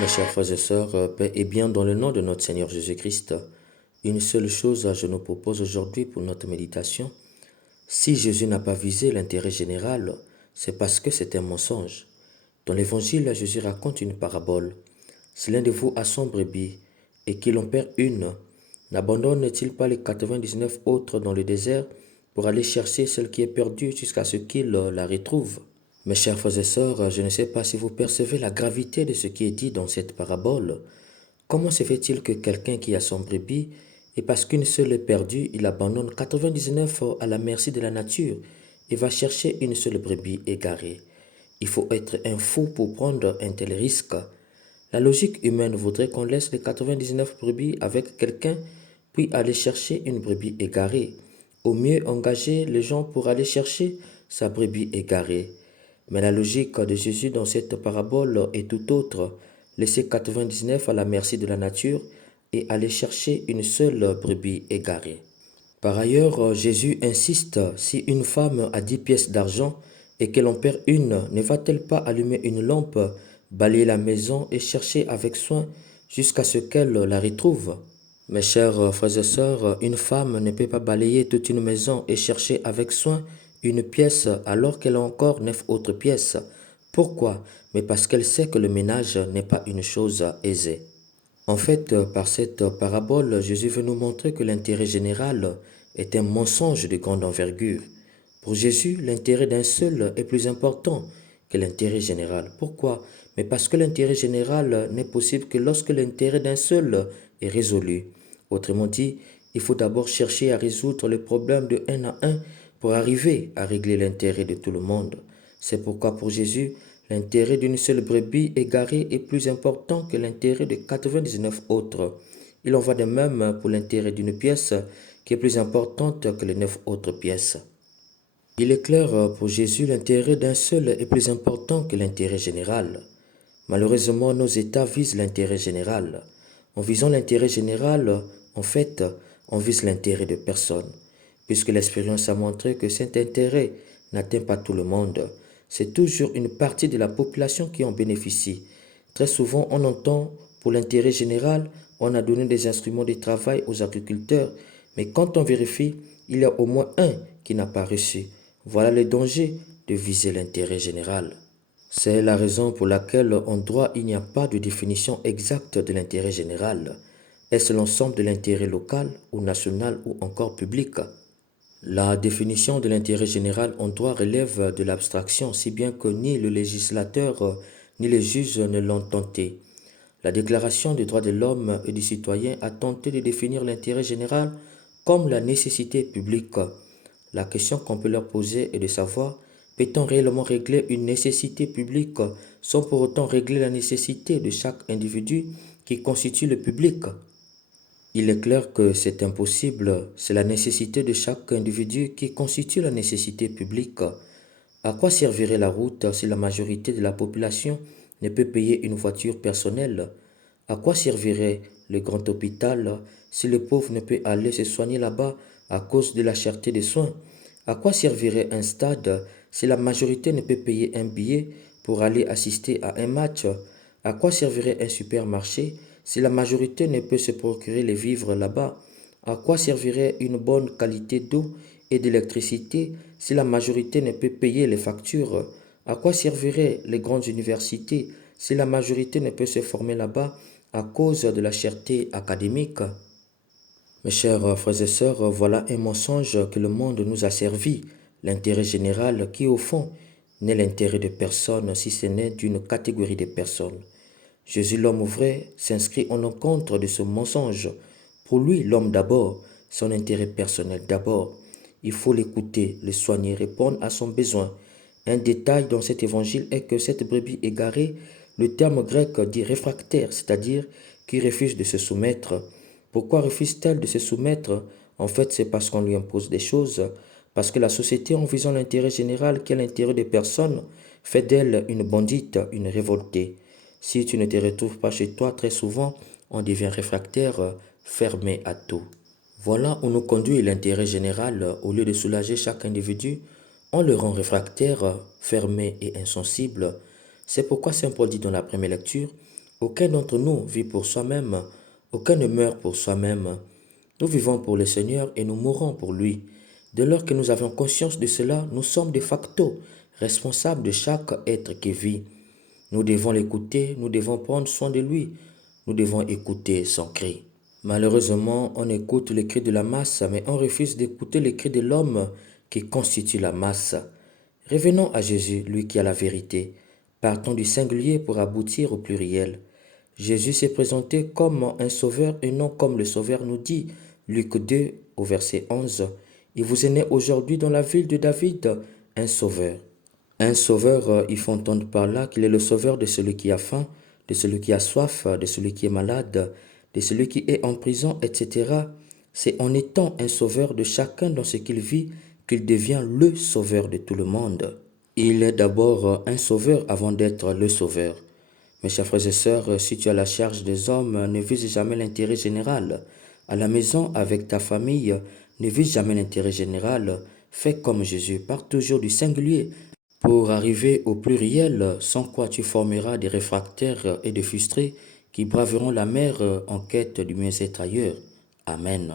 Mes chers frères et sœurs, paix et bien dans le nom de notre Seigneur Jésus-Christ, une seule chose je nous propose aujourd'hui pour notre méditation. Si Jésus n'a pas visé l'intérêt général, c'est parce que c'est un mensonge. Dans l'Évangile, Jésus raconte une parabole. Si l'un de vous a son brebis et qu'il en perd une, n'abandonne-t-il pas les 99 autres dans le désert pour aller chercher celle qui est perdue jusqu'à ce qu'il la retrouve? Mes chers frères et sœurs, je ne sais pas si vous percevez la gravité de ce qui est dit dans cette parabole. Comment se fait-il que quelqu'un qui a son brebis, et parce qu'une seule est perdue, il abandonne 99 à la merci de la nature et va chercher une seule brebis égarée? Il faut être un fou pour prendre un tel risque. La logique humaine voudrait qu'on laisse les 99 brebis avec quelqu'un, puis aller chercher une brebis égarée. Au mieux, engager les gens pour aller chercher sa brebis égarée. Mais la logique de Jésus dans cette parabole est tout autre. Laisser 99 à la merci de la nature et aller chercher une seule brebis égarée. Par ailleurs, Jésus insiste, si une femme a 10 pièces d'argent et qu'elle en perd une, ne va-t-elle pas allumer une lampe, balayer la maison et chercher avec soin jusqu'à ce qu'elle la retrouve? Mes chers frères et sœurs, une femme ne peut pas balayer toute une maison et chercher avec soin une pièce alors qu'elle a encore 9 autres pièces. Pourquoi? Mais parce qu'elle sait que le ménage n'est pas une chose aisée. En fait, par cette parabole, Jésus veut nous montrer que l'intérêt général est un mensonge de grande envergure. Pour Jésus, l'intérêt d'un seul est plus important que l'intérêt général. Pourquoi? Mais parce que l'intérêt général n'est possible que lorsque l'intérêt d'un seul est résolu. Autrement dit, il faut d'abord chercher à résoudre le problème de un à un pour arriver à régler l'intérêt de tout le monde. C'est pourquoi pour Jésus, l'intérêt d'une seule brebis égarée est plus important que l'intérêt de 99 autres. Il en va de même pour l'intérêt d'une pièce qui est plus importante que les 9 autres pièces. Il est clair, pour Jésus, l'intérêt d'un seul est plus important que l'intérêt général. Malheureusement, nos États visent l'intérêt général. En visant l'intérêt général, en fait, on vise l'intérêt de personne, puisque l'expérience a montré que cet intérêt n'atteint pas tout le monde. C'est toujours une partie de la population qui en bénéficie. Très souvent, on entend pour l'intérêt général, on a donné des instruments de travail aux agriculteurs, mais quand on vérifie, il y a au moins un qui n'a pas reçu. Voilà le danger de viser l'intérêt général. C'est la raison pour laquelle en droit il n'y a pas de définition exacte de l'intérêt général. Est-ce l'ensemble de l'intérêt local ou national ou encore public? La définition de l'intérêt général en droit relève de l'abstraction, si bien que ni le législateur ni les juges ne l'ont tenté. La Déclaration des droits de l'homme et du citoyen a tenté de définir l'intérêt général comme la nécessité publique. La question qu'on peut leur poser est de savoir, peut-on réellement régler une nécessité publique sans pour autant régler la nécessité de chaque individu qui constitue le public? Il est clair que c'est impossible, c'est la nécessité de chaque individu qui constitue la nécessité publique. À quoi servirait la route si la majorité de la population ne peut payer une voiture personnelle? À quoi servirait le grand hôpital si le pauvre ne peut aller se soigner là-bas à cause de la cherté des soins? À quoi servirait un stade si la majorité ne peut payer un billet pour aller assister à un match? À quoi servirait un supermarché si la majorité ne peut se procurer les vivres là-bas? À quoi servirait une bonne qualité d'eau et d'électricité si la majorité ne peut payer les factures? À quoi serviraient les grandes universités si la majorité ne peut se former là-bas à cause de la cherté académique? Mes chers frères et sœurs, voilà un mensonge que le monde nous a servi, l'intérêt général qui au fond n'est l'intérêt de personne si ce n'est d'une catégorie de personnes. Jésus l'homme vrai s'inscrit en encontre de ce mensonge. Pour lui, l'homme d'abord, son intérêt personnel d'abord. Il faut l'écouter, le soigner, répondre à son besoin. Un détail dans cet évangile est que cette brebis égarée, le terme grec dit réfractaire, c'est-à-dire qui refuse de se soumettre. Pourquoi refuse-t-elle de se soumettre? En fait, c'est parce qu'on lui impose des choses, parce que la société, en visant l'intérêt général qui est l'intérêt des personnes, fait d'elle une bandite, une révoltée. Si tu ne te retrouves pas chez toi, très souvent, on devient réfractaire, fermé à tout. Voilà où nous conduit l'intérêt général. Au lieu de soulager chaque individu, on le rend réfractaire, fermé et insensible. C'est pourquoi Saint Paul dit dans la première lecture, Aucun d'entre nous vit pour soi-même, aucun ne meurt pour soi-même. Nous vivons pour le Seigneur et nous mourrons pour lui. Dès lors que nous avons conscience de cela, nous sommes de facto responsables de chaque être qui vit. Nous devons l'écouter, nous devons prendre soin de lui, nous devons écouter son cri. Malheureusement, on écoute le cri de la masse, mais on refuse d'écouter le cri de l'homme qui constitue la masse. Revenons à Jésus, lui qui a la vérité. Partons du singulier pour aboutir au pluriel. Jésus s'est présenté comme un sauveur et non comme le sauveur nous dit, Luc 2 au verset 11. Il vous est né aujourd'hui dans la ville de David un sauveur. Un sauveur, il faut entendre par là qu'il est le sauveur de celui qui a faim, de celui qui a soif, de celui qui est malade, de celui qui est en prison, etc. C'est en étant un sauveur de chacun dans ce qu'il vit qu'il devient le sauveur de tout le monde. Il est d'abord un sauveur avant d'être le sauveur. Mes chers frères et sœurs, si tu as la charge des hommes, ne vise jamais l'intérêt général. À la maison, avec ta famille, ne vise jamais l'intérêt général. Fais comme Jésus, pars toujours du singulier pour arriver au pluriel, sans quoi tu formeras des réfractaires et des frustrés qui braveront la mer en quête du mieux-être ailleurs. Amen.